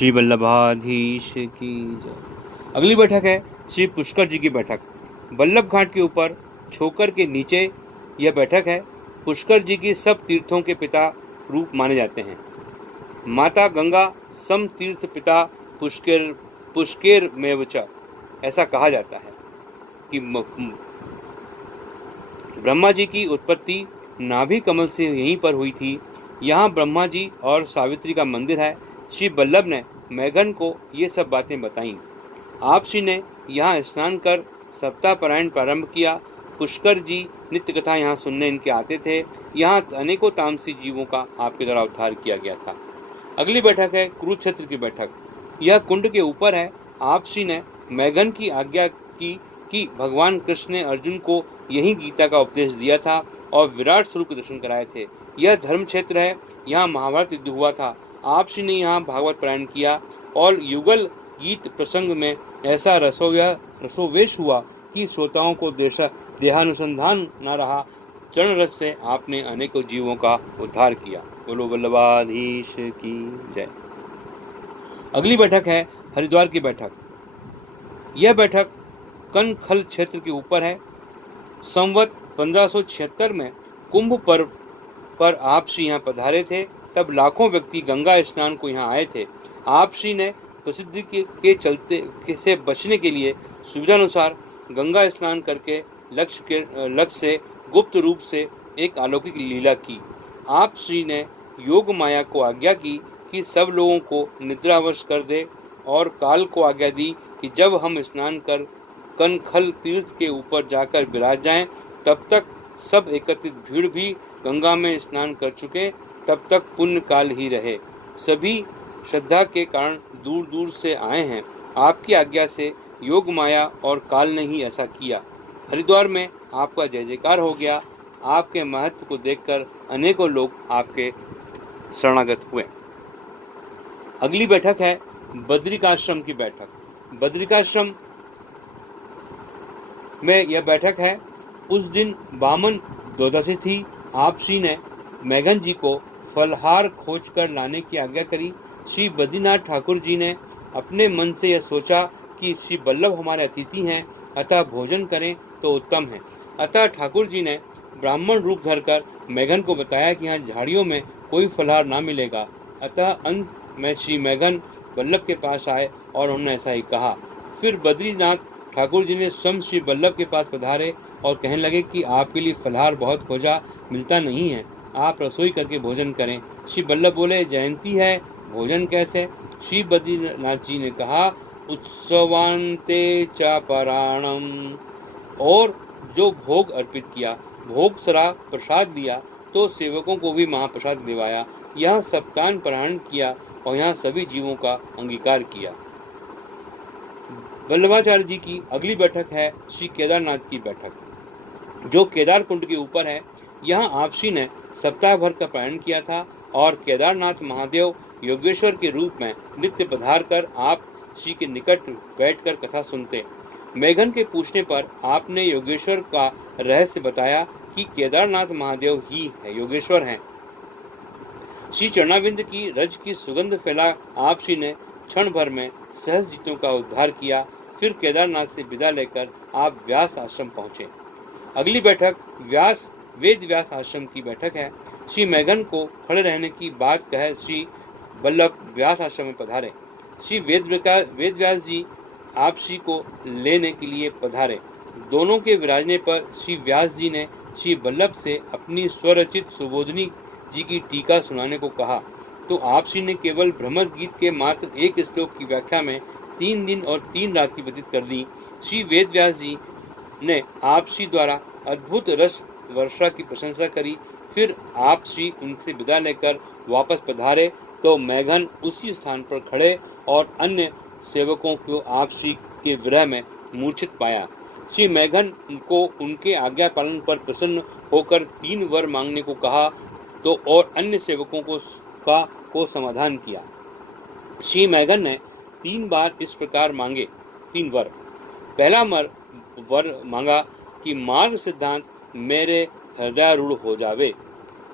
श्री वल्लभाधीश की जय। अगली बैठक है श्री पुष्कर जी की बैठक। बल्लभ घाट के ऊपर छोकर के नीचे यह बैठक है। पुष्कर जी की सब तीर्थों के पिता रूप माने जाते हैं। माता गंगा सम तीर्थ पिता पुष्कर पुष्कर में च, ऐसा कहा जाता है कि ब्रह्मा जी की उत्पत्ति नाभि कमल से यहीं पर हुई थी। यहाँ ब्रह्मा जी और सावित्री का मंदिर है। श्री वल्लभ ने मैघन को ये सब बातें बताईं। आप श्री ने यहाँ स्नान कर सप्ताह पारायण प्रारंभ किया। पुष्कर जी नित्य कथा यहाँ सुनने इनके आते थे। यहाँ अनेकों तामसी जीवों का आपके द्वारा उद्धार किया गया था। अगली बैठक है कुरुक्षेत्र की बैठक। यह कुंड के ऊपर है। आप श्री ने मैघन की आज्ञा की कि भगवान कृष्ण ने अर्जुन को यही गीता का उपदेश दिया था और विराट स्वरूप के दर्शन कराए थे। यह धर्म क्षेत्र है। यहाँ महाभारत युद्ध हुआ था। आप श्री ने यहाँ भागवत पारायण किया और युगल गीत प्रसंग में ऐसा रसोवेश हुआ कि श्रोताओं को देहानुसंधान न रहा। चरण रस से आपने अनेकों जीवों का उद्धार किया। बोलो वल्लभाधीश की जय। अगली बैठक है हरिद्वार की बैठक। यह बैठक कनखल क्षेत्र के ऊपर है। संवत 1576 में कुंभ पर्व पर आप श्री यहाँ पधारे थे। तब लाखों व्यक्ति गंगा स्नान को यहाँ आए थे। आप श्री ने प्रसिद्धि के चलते से बचने के लिए सुविधानुसार गंगा स्नान करके लक्ष्य से गुप्त रूप से एक अलौकिक लीला की। आप श्री ने योग माया को आज्ञा की कि सब लोगों को निद्रावश कर दे और काल को आज्ञा दी कि जब हम स्नान कर कनखल तीर्थ के ऊपर जाकर विराज जाएं, तब तक सब एकत्रित भीड़ भी गंगा में स्नान कर चुके, तब तक पुण्य काल ही रहे। सभी श्रद्धा के कारण दूर दूर से आए हैं। आपकी आज्ञा से योग माया और काल ने ही ऐसा किया। हरिद्वार में आपका जय जयकार हो गया। आपके महत्व को देखकर अनेकों लोग आपके शरणागत हुए। अगली बैठक है बद्रिकाश्रम की बैठक। बद्रिकाश्रम में यह बैठक है। उस दिन बामन द्वादशी थी। आप श्री ने मैघन जी को फलहार खोज कर लाने की आज्ञा करी। श्री बद्रीनाथ ठाकुर जी ने अपने मन से यह सोचा कि श्री वल्लभ हमारे अतिथि हैं, अतः भोजन करें तो उत्तम है। अतः ठाकुर जी ने ब्राह्मण रूप धरकर मैघन को बताया कि यहाँ झाड़ियों में कोई फलहार ना मिलेगा। अतः अंत में श्री मैघन वल्लभ के पास आए और उन्होंने ऐसा ही कहा। फिर बद्रीनाथ ठाकुर जी ने स्वयं श्री वल्लभ के पास पधारे और कहने लगे कि आपके लिए फलहार बहुत खोजा, मिलता नहीं है, आप रसोई करके भोजन करें। श्री वल्लभ बोले, जयंती है, भोजन कैसे? श्री बद्रीनाथ जी ने कहा, उत्सवान्ते चापराणम, और जो भोग अर्पित किया, भोग सरा प्रसाद दिया, तो सेवकों को भी महाप्रसाद दिवाया। यहाँ सप्तान पारायण किया और यहाँ सभी जीवों का अंगीकार किया। वल्लभाचार्य जी की अगली बैठक है श्री केदारनाथ की बैठक, जो केदार कुंड के ऊपर है। यहाँ आप श्री ने सप्ताह भर का पारायण किया था और केदारनाथ महादेव योगेश्वर के रूप में नित्य पधार कर आप श्री के निकट बैठकर कथा सुनते। मैघन के पूछने पर आपने योगेश्वर का रहस्य बताया कि केदारनाथ महादेव ही है, योगेश्वर हैं। श्री चरणाविंद की रज की सुगंध फैला आप श्री ने क्षण भर में सहस्त्र जीतों का उद्धार किया। फिर केदारनाथ से विदा लेकर आप व्यास आश्रम पहुंचे। अगली बैठक वेद व्यास आश्रम की बैठक है। श्री मैघन को खड़े रहने की बात कह श्री वल्लभ व्यास आश्रम में पधारे। श्री वेद व्यास जी आप श्री को लेने के लिए पधारे। दोनों के विराजने पर श्री व्यास जी ने श्री वल्लभ से अपनी स्वरचित सुबोधनी जी की टीका सुनाने को कहा, तो आप श्री ने केवल भ्रमर गीत के मात्र एक श्लोक की व्याख्या में 3 दिन और 3 रात्रि व्यतीत कर दी। श्री वेद व्यास जी ने आप श्री द्वारा अद्भुत रस वर्षा की प्रशंसा करी। फिर आप श्री उनसे विदा लेकर वापस पधारे तो मैघन उसी स्थान पर खड़े और अन्य सेवकों को आप श्री के विरह में मूर्छित पाया। श्री मैघन को उनके आज्ञा पालन पर प्रसन्न होकर 3 वर मांगने को कहा तो और अन्य सेवकों को समाधान किया। श्री मैघन ने 3 बार इस प्रकार मांगे 3 वर। पहला वर मांगा कि मार्ग सिद्धांत मेरे हृदयारूढ़ हो जावे।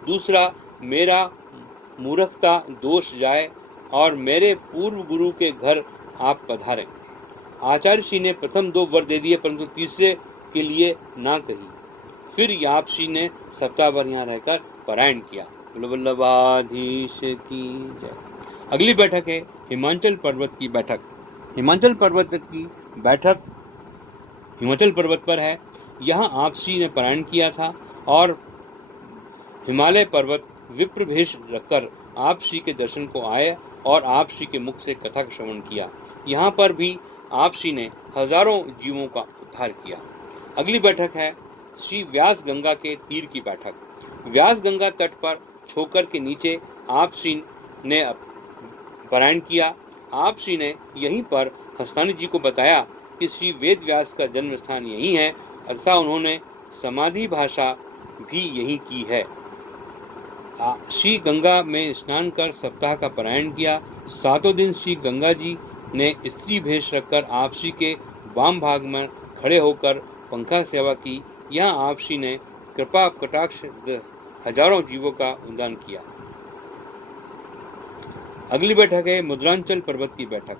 दूसरा, मेरा मूर्खता दोष जाए और मेरे पूर्व गुरु के घर आप पधारें। आचार्य श्री ने प्रथम 2 वर दे दिए, परंतु तीसरे के लिए ना कही। फिर आप श्री ने सप्ताह भर यहाँ रहकर पारायण किया। वल्लभाधीश की जय। अगली बैठक है हिमाचल पर्वत की बैठक। हिमाचल पर्वत पर है। यहाँ आप श्री ने पारायण किया था और हिमालय पर्वत विप्र भेष रखकर आप श्री के दर्शन को आए और आप श्री के मुख से कथा का श्रवण किया। यहाँ पर भी आप श्री ने हजारों जीवों का उद्धार किया। अगली बैठक है श्री व्यास गंगा के तीर की बैठक। व्यास गंगा तट पर छोकर के नीचे आप श्री ने पारायण किया। आप श्री ने यहीं पर हस्तानी जी को बताया कि श्री वेद व्यास का जन्म स्थान यही है, अर्थात उन्होंने समाधि भाषा भी यही की है। श्री गंगा में स्नान कर सप्ताह का पारायण किया। 7 दिन श्री गंगा जी ने स्त्री भेष रखकर आप श्री के वाम भाग में खड़े होकर पंखा सेवा की। यहाँ आप श्री ने कृपा कटाक्ष हजारों जीवों का उद्धार किया। अगली बैठक है मुद्रांचल पर्वत की बैठक।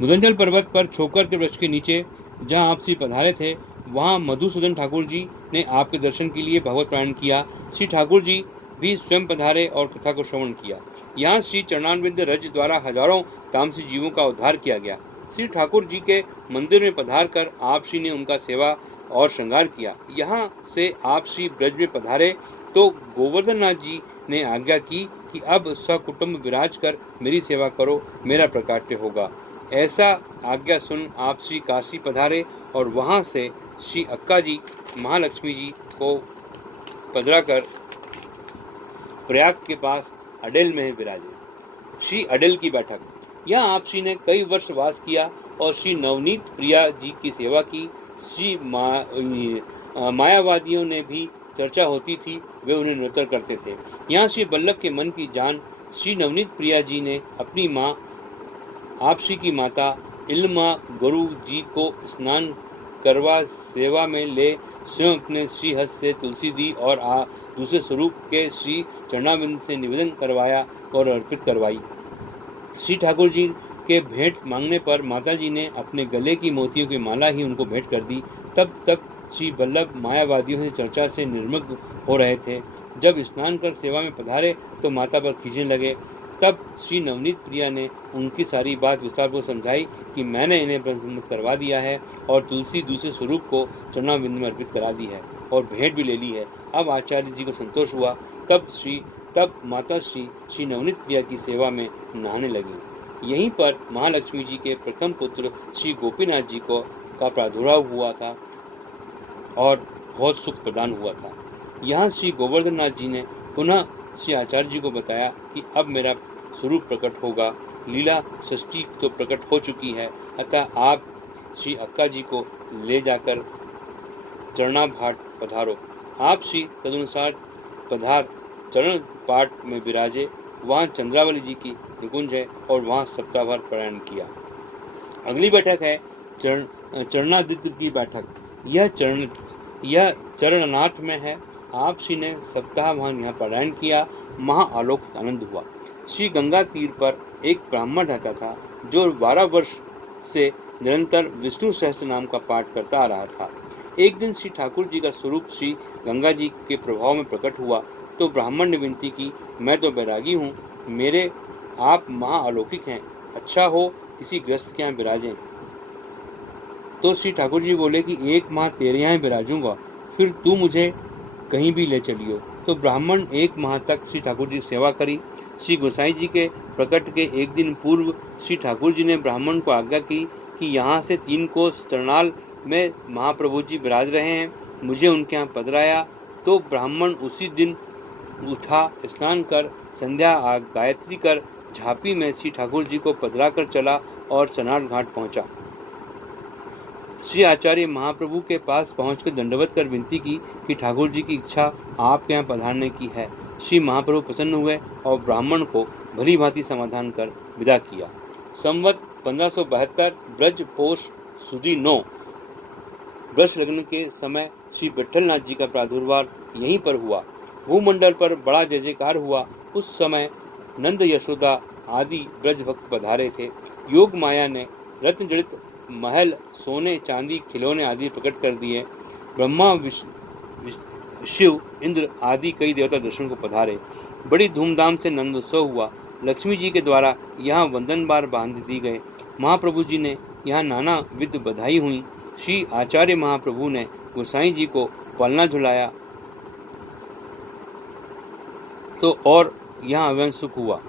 मुद्रांचल पर्वत पर छोकर के वृक्ष के नीचे जहां आप श्री पधारे थे, वहां मधुसूदन ठाकुर जी ने आपके दर्शन के लिए भगवत पारायण किया। श्री ठाकुर जी भी स्वयं पधारे और कथा को श्रवण किया। यहाँ श्री चरणारविंद रज द्वारा हजारों तामसी जीवों का उद्धार किया गया। श्री ठाकुर जी के मंदिर में पधार कर आप श्री ने उनका सेवा और श्रृंगार किया। यहाँ से आप श्री ब्रज में पधारे तो गोवर्धन नाथ जी ने आज्ञा की कि अब सकुटुंब विराज कर मेरी सेवा करो, मेरा प्रकाट्य होगा। ऐसा आज्ञा सुन आप श्री काशी पधारे और वहां से श्री अक्का जी महालक्ष्मी जी को पधरा कर प्रयाग के पास अडेल में विराजे। श्री अडेल की बैठक। यहाँ आप श्री ने कई वर्ष वास किया और श्री नवनीत प्रिया जी की सेवा की। श्री मायावादियों ने भी चर्चा होती थी, वे उन्हें नृत्य करते थे। यहाँ श्री बल्लभ के मन की जान श्री नवनीत प्रिया जी ने अपनी माँ आप श्री की माता इल्मा गुरु जी को स्नान करवा सेवा में ले स्वयं अपने श्री हस्त से तुलसी दी और दूसरे स्वरूप के श्री चरणाविंद से निवेदन करवाया और अर्पित करवाई। श्री ठाकुर जी के भेंट मांगने पर माता जी ने अपने गले की मोतियों की माला ही उनको भेंट कर दी। तब तक श्री बल्लभ मायावादियों से चर्चा से निर्मग्न हो रहे थे। जब स्नान कर सेवा में पधारे तो माता पर खींचने लगे। तब श्री नवनीत प्रिया ने उनकी सारी बात विस्तार को समझाई कि मैंने इन्हें ब्रह्मसम्मत करवा दिया है और तुलसी दूसरे स्वरूप को चरणाविंद में अर्पित करा दी है और भेंट भी ले ली है। अब आचार्य जी को संतोष हुआ। तब माता श्री नवनीत प्रिया की सेवा में नहाने लगी। यहीं पर महालक्ष्मी जी के प्रथम पुत्र श्री गोपीनाथ जी का प्रादुर्भाव हुआ था और बहुत सुख प्रदान हुआ था। यहाँ श्री गोवर्धन नाथ जी ने पुनः श्री आचार्य जी को बताया कि अब मेरा स्वरूप प्रकट होगा। लीला षष्ठी तो प्रकट हो चुकी है, अतः आप श्री अक्का जी को ले जाकर चरणाभाट पधारो। आप श्री तदनुसार पधार चरण पाठ में विराजे। वहाँ चंद्रावली जी की निकुंज है और वहाँ सप्ताह भर पारायण किया। अगली बैठक है चरणादित्य की बैठक। यह चरणनाथ में है। आप श्री ने सप्ताह भर यहाँ पारायण किया। महाअलौकिक आनंद हुआ। श्री गंगा तीर पर एक ब्राह्मण रहता था जो 12 वर्ष से निरंतर विष्णु सहस्त्र नाम का पाठ करता आ रहा था। एक दिन श्री ठाकुर जी का स्वरूप श्री गंगा जी के प्रभाव में प्रकट हुआ तो ब्राह्मण ने विनती की, मैं तो बैरागी हूँ, मेरे आप महाअलौकिक हैं, अच्छा हो किसी गृहस्थ के यहाँ विराजें। तो श्री ठाकुर जी बोले कि 1 माह तेरे यहाँ विराजूंगा, फिर तू मुझे कहीं भी ले चलियो। तो ब्राह्मण 1 माह तक श्री ठाकुर जी की सेवा करी। श्री गोसाई जी के प्रकट के एक दिन पूर्व श्री ठाकुर जी ने ब्राह्मण को आज्ञा की कि यहाँ से 3 कोस चरणाल में महाप्रभु जी विराज रहे हैं, मुझे उनके यहाँ पधराया। तो ब्राह्मण उसी दिन उठा, स्नान कर संध्या गायत्री कर झांपी में श्री ठाकुर जी को पधरा कर चला और चनार घाट पहुंचा। श्री आचार्य महाप्रभु के पास पहुंचकर दंडवत कर विनती की कि ठाकुर जी की इच्छा आपके यहाँ पधारने की है। श्री महाप्रभु प्रसन्न हुए और ब्राह्मण को भली भांति समाधान कर विदा किया। संवत 1572 ब्रज पोष सुदी 9 वृष लग्न के समय श्री विट्ठलनाथ जी का प्रादुर्भाव यहीं पर हुआ। भूमंडल पर बड़ा जय जयकार हुआ। उस समय नंद यशोदा आदि ब्रज भक्त पधारे थे। योग माया ने रत्न जड़ित महल, सोने चांदी, खिलौने आदि प्रकट कर दिए। ब्रह्मा, शिव, इंद्र आदि कई देवता दर्शन को पधारे। बड़ी धूमधाम से नंदोत्सव हुआ। लक्ष्मी जी के द्वारा यहाँ वंदन बार बांध दी गए। महाप्रभु जी ने यहाँ नाना विध बधाई हुई। श्री आचार्य महाप्रभु ने गोसाई जी को पलना झुलाया तो और यहाँ अवन सुख हुआ।